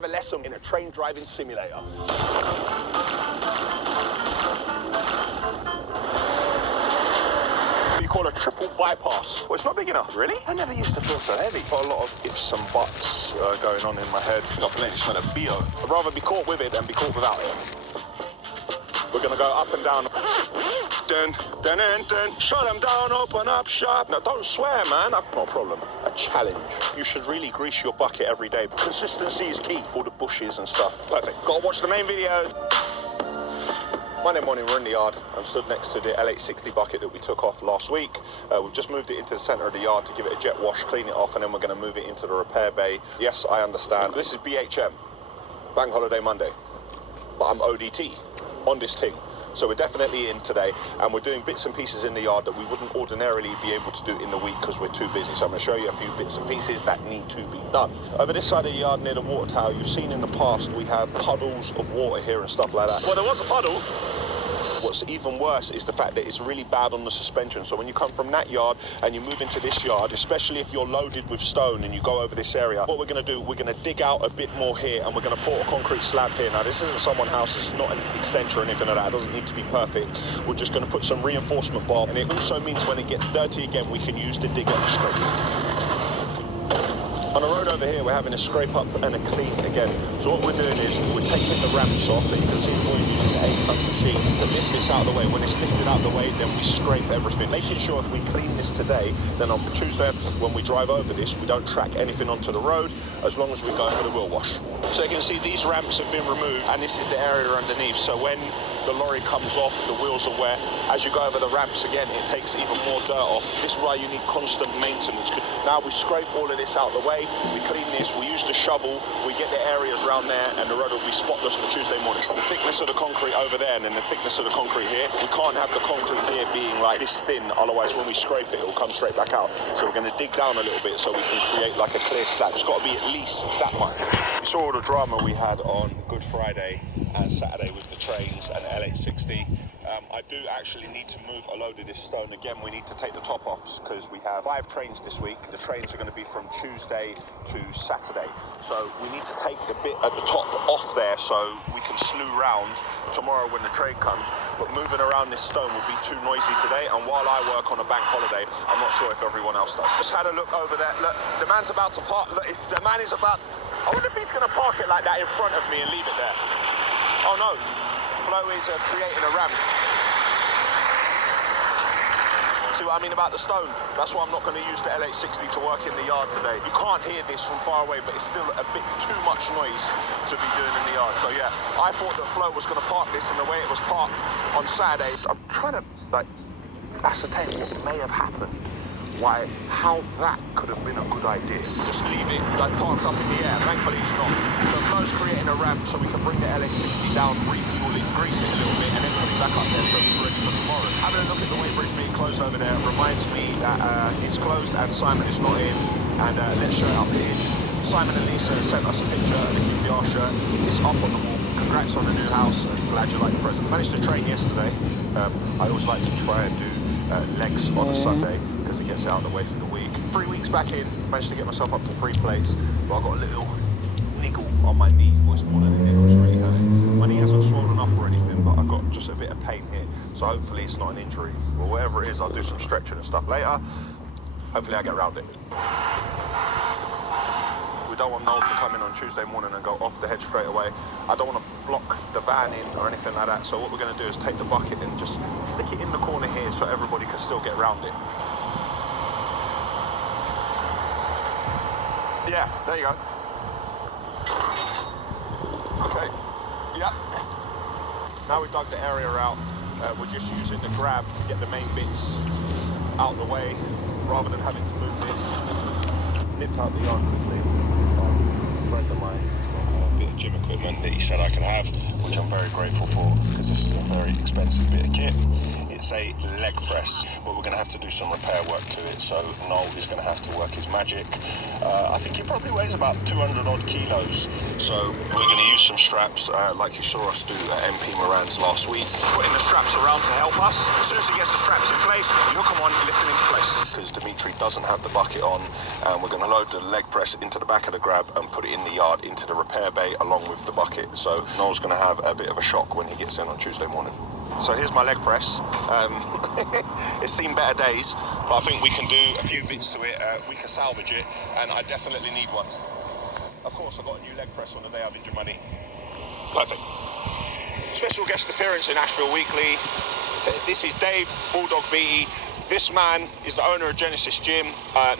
A lesson in a train driving simulator. You call a triple bypass. Well, it's not big enough, really. I never used to feel so heavy. Got a lot of ifs and buts going on in my head. Not playing this kind of BO. I'd rather be caught with it than be caught without it. We're gonna go up and down. Dun, dun, dun, dun. Shut them down, open up shop. Now, don't swear, man. Not a problem. A challenge. You should really grease your bucket every day. Consistency is key. All the bushes and stuff. Perfect. Gotta watch the main video. Monday morning, we're in the yard. I'm stood next to the L860 bucket that we took off last week. We've just moved it into the center of the yard to give it a jet wash, clean it off, and then we're gonna move it into the repair bay. Yes, I understand. This is BHM, Bank Holiday Monday, but I'm ODT on this thing. So we're definitely in today, and we're doing bits and pieces in the yard that we wouldn't ordinarily be able to do in the week because we're too busy. So I'm going to show you a few bits and pieces that need to be done. Over this side of the yard near the water tower, you've seen in the past we have puddles of water here and stuff like that. Well, there was a puddle. What's even worse is the fact that it's really bad on the suspension. So when you come from that yard and you move into this yard, especially if you're loaded with stone and you go over this area, what we're going to do, we're going to dig out a bit more here and we're going to put a concrete slab here. Now, this isn't someone's house. This is not an extension or anything like that. It doesn't need to be perfect. We're just going to put some reinforcement bar. And it also means when it gets dirty again, we can use the digger to scrape. On the road over here, we're having a scrape up and a clean again. So what we're doing is we're taking the ramps off. So you can see the boys using the 8-ton machine to lift this out of the way. When it's lifted out of the way, then we scrape everything. Making sure if we clean this today, then on Tuesday, when we drive over this, we don't track anything onto the road as long as we go over the wheel wash. So you can see these ramps have been removed and this is the area underneath. So when the lorry comes off, the wheels are wet. As you go over the ramps again, it takes even more dirt off. This is why you need constant maintenance. Now we scrape all of this out of the way, we clean this, we use the shovel, we get the areas around there, and the road will be spotless for Tuesday morning. The thickness of the concrete over there and then the thickness of the concrete here, we can't have the concrete here being like this thin, otherwise when we scrape it, it'll come straight back out. So we're gonna dig down a little bit so we can create like a clear slab. It's gotta be at least that much. You saw all the drama we had on Good Friday and Saturday with the trains and the L860. I do actually need to move a load of this stone. Again, we need to take the top off because we have 5 trains this week. The trains are going to be from Tuesday to Saturday. So we need to take the bit at the top off there so we can slew round tomorrow when the train comes. But moving around this stone would be too noisy today. And while I work on a bank holiday, I'm not sure if everyone else does. Just had a look over there. Look, the man's about to park. Look, the man is about... I wonder if he's going to park it like that in front of me and leave it there. Oh no, Flo is creating a ramp. See what I mean about the stone? That's why I'm not going to use the L860 to work in the yard today. You can't hear this from far away, but it's still a bit too much noise to be doing in the yard. So yeah, I thought that Flo was going to park this in the way it was parked on Saturday. I'm trying to ascertain what may have happened. How that could have been a good idea. Just leave it parked up in the air. Thankfully it's not. So Flo's creating a ramp so we can bring the L860 down, refuel it, grease it a little bit, and then put it back up there so it's ready for tomorrow. Having a look at the weighbridge being closed over there reminds me that it's closed and Simon is not in. And let's show it up here. Simon and Lisa sent us a picture of the QPR shirt. It's up on the wall. Congrats on the new house. Glad you like the present. Managed to train yesterday. I always like to try and do legs on a Sunday because it gets it out of the way for the week. 3 weeks back in, managed to get myself up to 3 plates, but I got a little niggle on my knee. Well, it's more than a niggle, it's really hurting. My knee hasn't swollen up or anything, but I've got just a bit of pain here, so hopefully it's not an injury. Well, whatever it is, I'll do some stretching and stuff later. Hopefully I get around it. We don't want Noel to come in on Tuesday morning and go off the head straight away. I don't want to block the van in or anything like that, so what we're going to do is take the bucket and just stick it in the corner here so everybody can still get around it. Yeah, there you go. Okay, yeah. Now we've dug the area out, we're just using the grab to get the main bits out of the way rather than having to move this. Nipped out the yard quickly. A friend of mine has got a bit of gym equipment that he said I could have, which I'm very grateful for because this is a very expensive bit of kit. It's a leg press, but we're going to have to do some repair work to it, so Noel is going to have to work his magic. I think he probably weighs about 200 odd kilos, so we're going to use some straps, like you saw us do at MP Moran's last week. Putting the straps around to help us. As soon as he gets the straps in place, you'll come on, lift him into place. Because Dimitri doesn't have the bucket on, and we're going to load the leg press into the back of the grab and put it in the yard into the repair bay along with the bucket. So Noel's going to have a bit of a shock when he gets in on Tuesday morning. So here's my leg press. It's seen better days, but I think we can do a few bits to it. We can salvage it, and I definitely need one. Of course, I got a new leg press on the day I've injured my knee. Perfect. Special guest appearance in Asheville Weekly. This is Dave Bulldog Beatty. This man is the owner of Genesis Gym.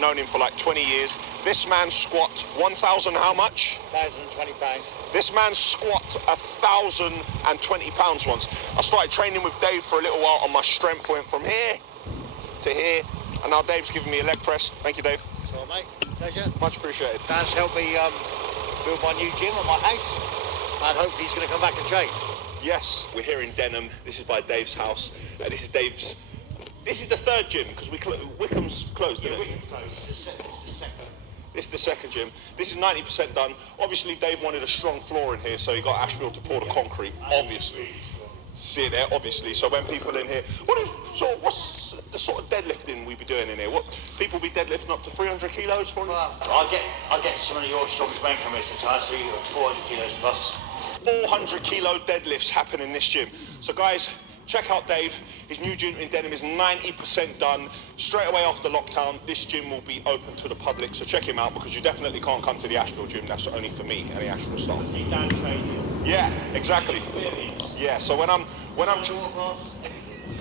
Known him for like 20 years. This man squat 1,000 how much? 1,020 pounds. This man squat 1,020 pounds once. I started training with Dave for a little while, and my strength went from here to here, and now Dave's giving me a leg press. Thank you, Dave. That's all right, mate. Pleasure. Much appreciated. Dan's helped me build my new gym at my house, and hopefully he's going to come back and train. Yes, we're here in Denham. This is by Dave's house. This is Dave's. This is the third gym because Wickham's closed. Yeah, Wickham's closed. This is the second. This is the second gym. This is 90% done. Obviously, Dave wanted a strong floor in here, so he got Asheville to pour the concrete. Obviously, see it there. Obviously, so when people in here, what's the sort of deadlifting we be doing in here? What people be deadlifting up to 300 kilos for? Well, I get some of your strongest men come here sometimes, so you got 400 kilos plus. 400 kilo deadlifts happen in this gym. So guys, check out Dave. His new gym in Denham is 90% done. Straight away after lockdown, this gym will be open to the public, so check him out because you definitely can't come to the Asheville gym. That's only for me and the Asheville staff. See Dan training. Yeah, exactly. Yeah, so when I'm when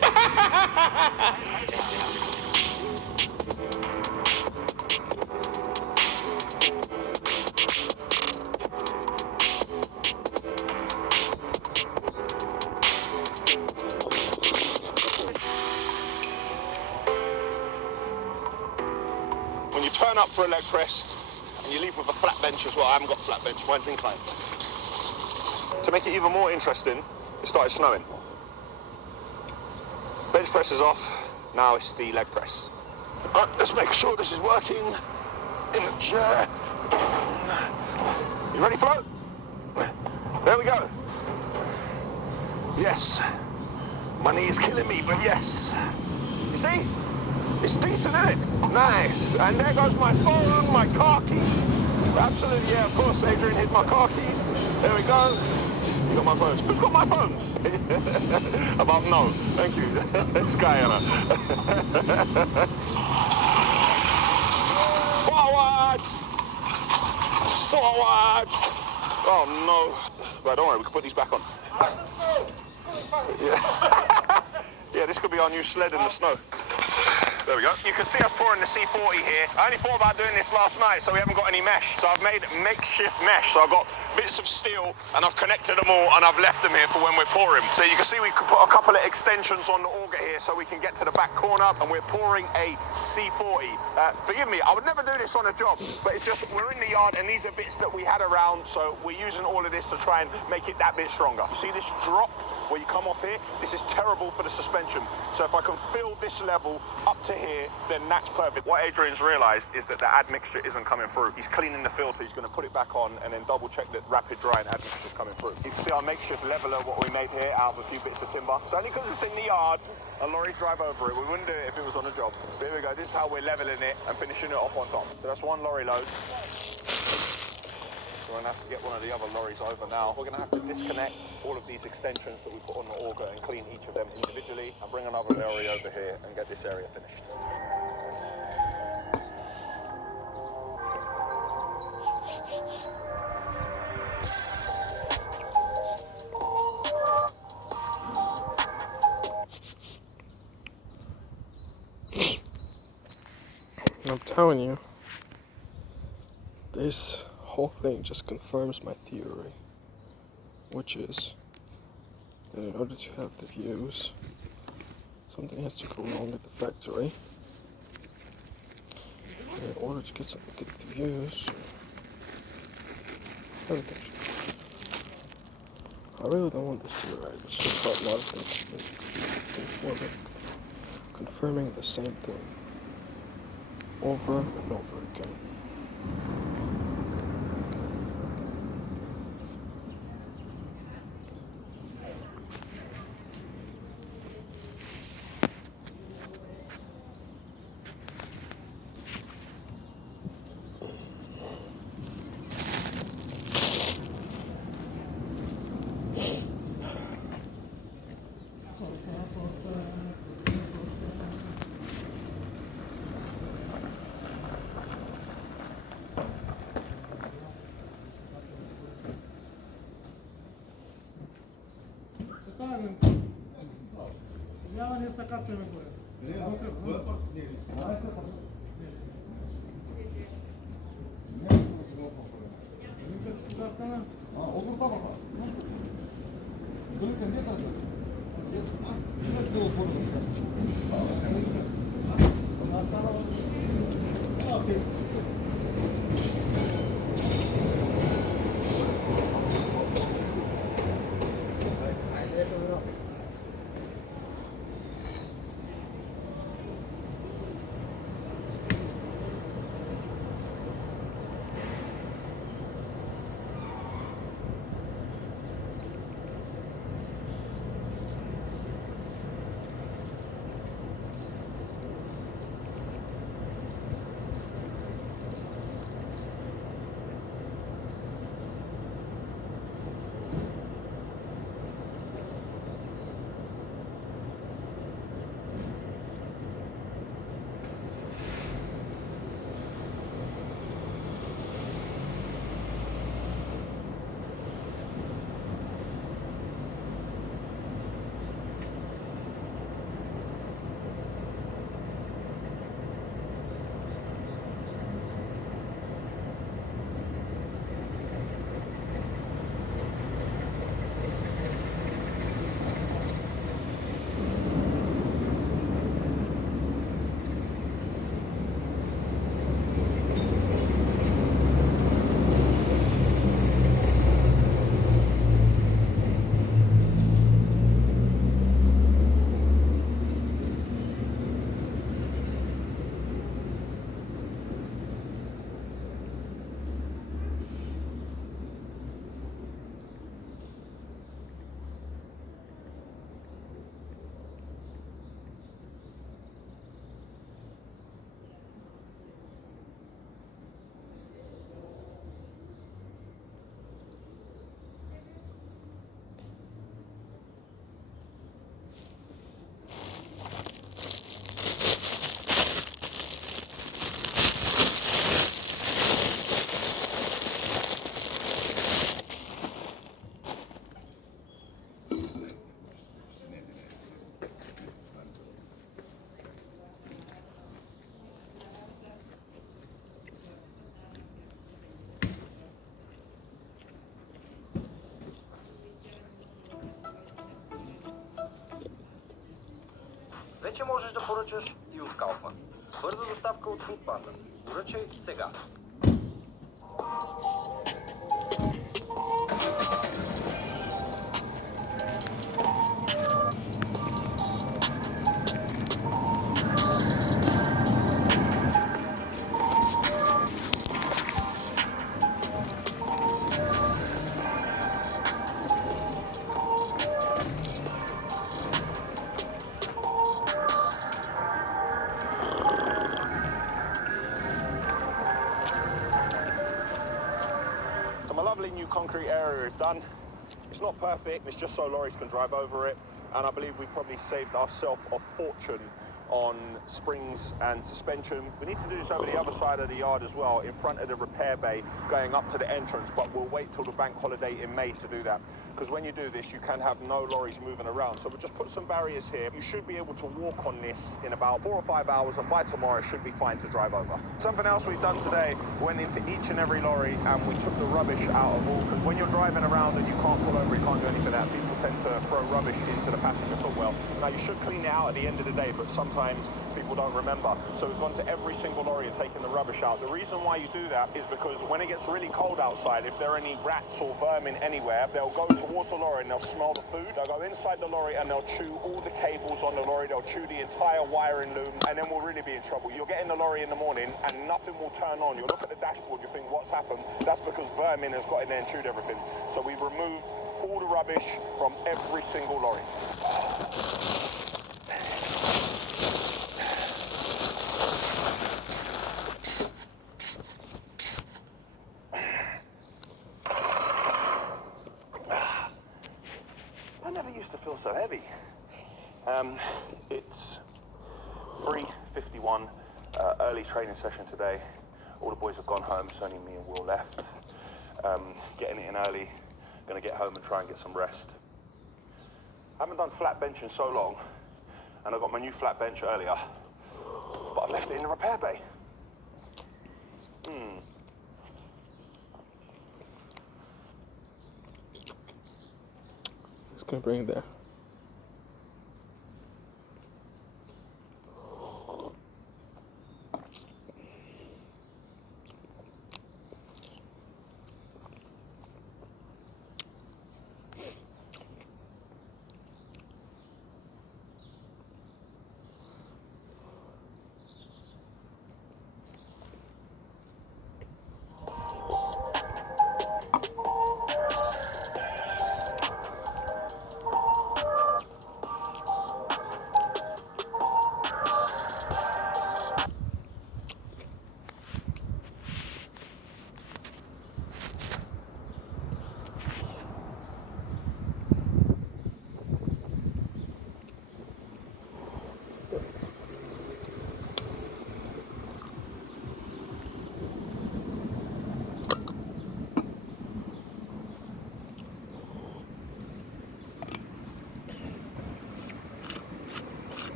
you turn up for a leg press and you leave with a flat bench as well. I haven't got a flat bench, mine's inclined. To make it even more interesting, it started snowing. Bench press is off, now it's the leg press. Right, let's make sure this is working in the chair. You ready, Flo? There we go. Yes, my knee is killing me, but yes. You see? It's decent, isn't it? Nice. And there goes my phone, my car keys. Absolutely, yeah, of course, Adrian hid my car keys. There we go. You got my phones. Who's got my phones? About no. Thank you. It's Guyana. Forward! Forward! Oh, no. Right, don't worry, we can put these back on. Yeah. Yeah, this could be our new sled in the snow. There we go. You can see us pouring the C40 here. I only thought about doing this last night, so we haven't got any mesh. So I've made makeshift mesh. So I've got bits of steel, and I've connected them all, and I've left them here for when we're pouring. So you can see we could put a couple of extensions on the auger here so we can get to the back corner, and we're pouring a C40. Forgive me, I would never do this on a job, but it's just, we're in the yard, and these are bits that we had around, so we're using all of this to try and make it that bit stronger. You see this drop where you come off here? This is terrible for the suspension. So if I can fill this level up to here, then that's perfect. What Adrian's realised is that the admixture isn't coming through. He's cleaning the filter, he's going to put it back on and then double check that rapid drying admixture's coming through. You can see our makeshift leveller, what we made here out of a few bits of timber. It's only because it's in the yard and lorries drive over it. We wouldn't do it if it was on a job. But here we go, this is how we're levelling it and finishing it off on top. So that's one lorry load. So we're going to have to get one of the other lorries over now. We're going to have to disconnect all of these extensions that we put on the auger and clean each of them individually and bring another lorry over here and get this area finished. I'm telling you, this whole thing just confirms my theory, which is that in order to have the views, something has to go wrong at the factory. And in order to get the views, everything should. I really don't want this to be right. It's just not a lot of things. confirming the same thing over and over again. Вече можеш да поръчаш и от Kaufland. С бърза доставка от Foodpanda. Поръчай сега. My lovely new concrete area is done. It's not perfect, it's just so lorries can drive over it, and I believe we've probably saved ourselves a fortune on springs and suspension. We need to do this over the other side of the yard as well, in front of the repair bay, going up to the entrance, but we'll wait till the bank holiday in May to do that. Because when you do this, you can have no lorries moving around. So we'll just put some barriers here. You should be able to walk on this in about 4 or 5 hours, and by tomorrow it should be fine to drive over. Something else we've done today, went into each and every lorry and we took the rubbish out of all, because when you're driving around and you can't pull over, you can't do anything like that, people tend to throw rubbish into the passenger footwell. Now you should clean it out at the end of the day, but sometimes sometimes people don't remember. So we've gone to every single lorry and taken the rubbish out. The reason why you do that is because when it gets really cold outside, if there are any rats or vermin anywhere, they'll go towards the lorry and they'll smell the food. They'll go inside the lorry and they'll chew all the cables on the lorry. They'll chew the entire wiring loom, and then we'll really be in trouble. You'll get in the lorry in the morning and nothing will turn on. You'll look at the dashboard, you think, what's happened? That's because vermin has got in there and chewed everything. So we've removed all the rubbish from every single lorry. I never used to feel so heavy. It's 3:51, early training session today. All the boys have gone home, it's only me and Will left. Getting it in early, gonna get home and try and get some rest. I haven't done flat bench in so long, and I got my new flat bench earlier, but I've left it in the repair bay. Just gonna bring it there.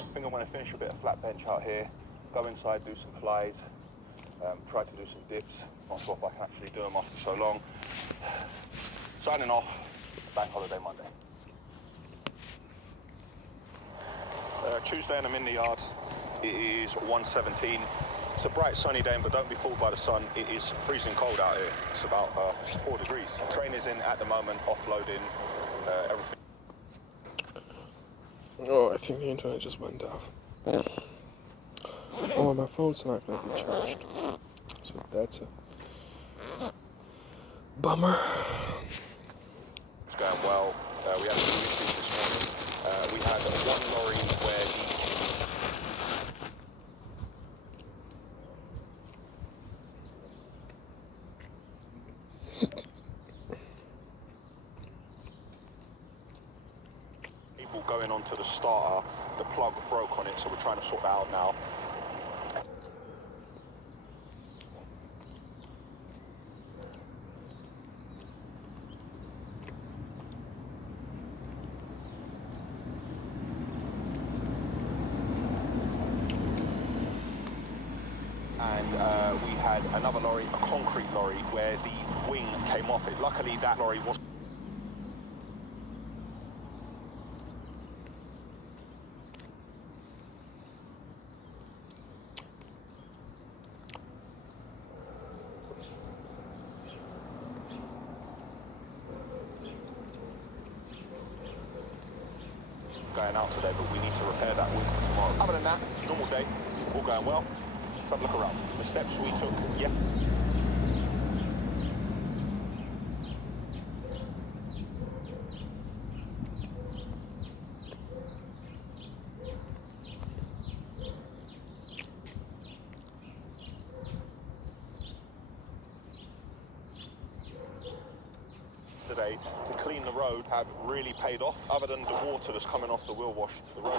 I think I'm going to finish a bit of flat bench out here, go inside, do some flies, try to do some dips. Not sure if I can actually do them after so long. Signing off, Bank Holiday Monday. Tuesday and I'm in the yard. It is 1:17. It's a bright sunny day, but don't be fooled by the sun. It is freezing cold out here. It's about 4 degrees. Train is in at the moment, offloading everything. Oh, I think the internet just went off. Oh, my phone's not gonna be charged. So that's a bummer. It's going well. We had a few issues this morning. We had one lorry where the cable going onto the starter, the plug broke on it, so we're trying to sort that out now. And we had another lorry, a concrete lorry, where the wing came off it. Luckily, that lorry was going out today, but we need to repair that wing for tomorrow. Other than that, normal day, all going well. Let's have a look around. The steps we took, yeah. Today to clean the road have really paid off, other than the water that's coming off the wheel wash. The road.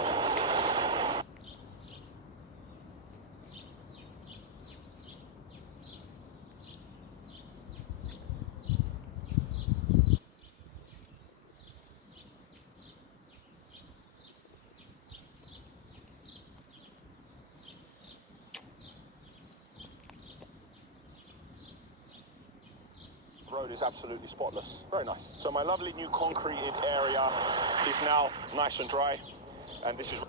road is absolutely spotless. Very nice. So my lovely new concreted area is now nice and dry, and this is...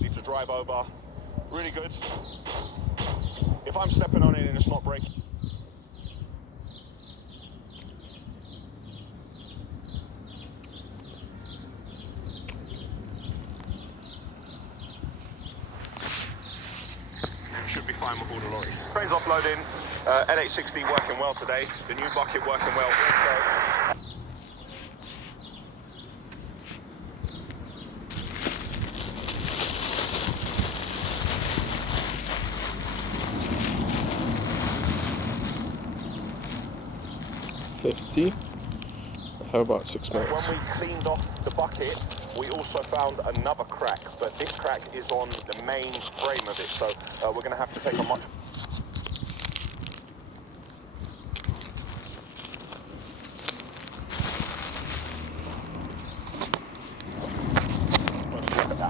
Need to drive over. Really good. If I'm stepping on it and it's not breaking. Should be fine with all the lorries. Trains offloading, NH60 working well today, the new bucket working well. $50. I have about 6 minutes. When we cleaned off the bucket, we also found another crack, but this crack is on the main frame of it, so we're going to have to take a much...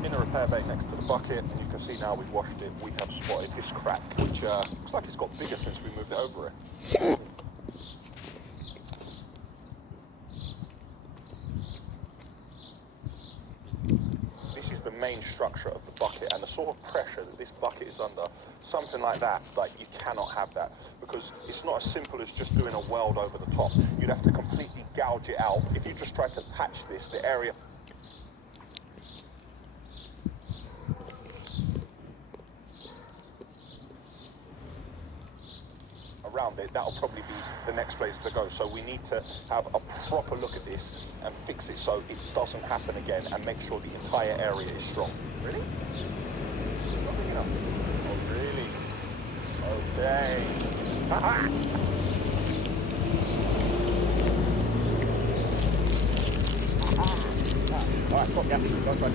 In a repair bay next to the bucket, and you can see now we've washed it, we have spotted this crack, which looks like it's got bigger since we moved it over it. This is the main structure of the bucket, and the sort of pressure that this bucket is under, something like that, like you cannot have that, because it's not as simple as just doing a weld over the top. You'd have to completely gouge it out. If you just try to patch this, the area... around it, that'll probably be the next place to go. So we need to have a proper look at this and fix it so it doesn't happen again, and make sure the entire area is strong. Really? It's not big enough. Oh, really? Okay. Haha! Alright, stop gassing. Go, go.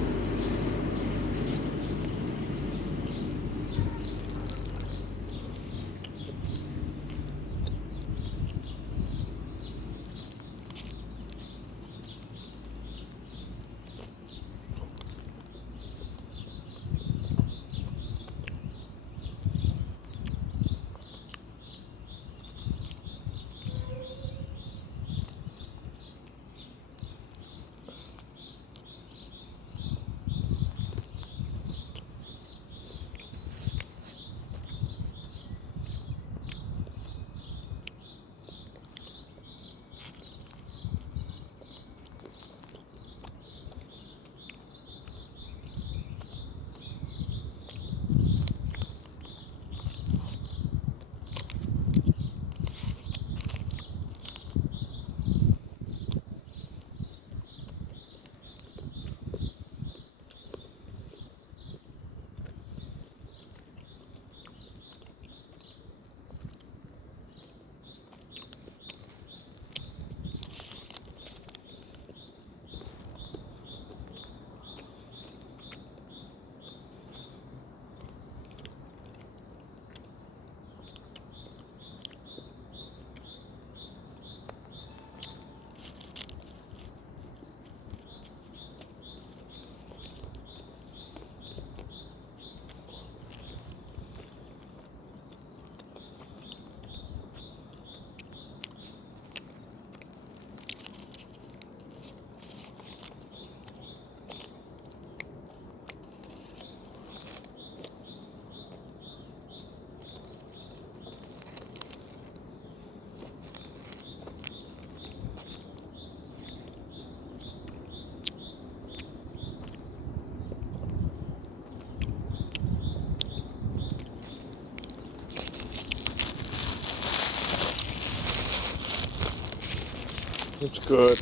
It's good.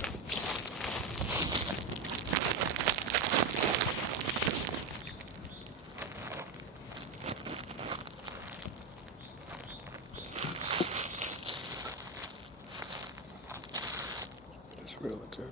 It's really good.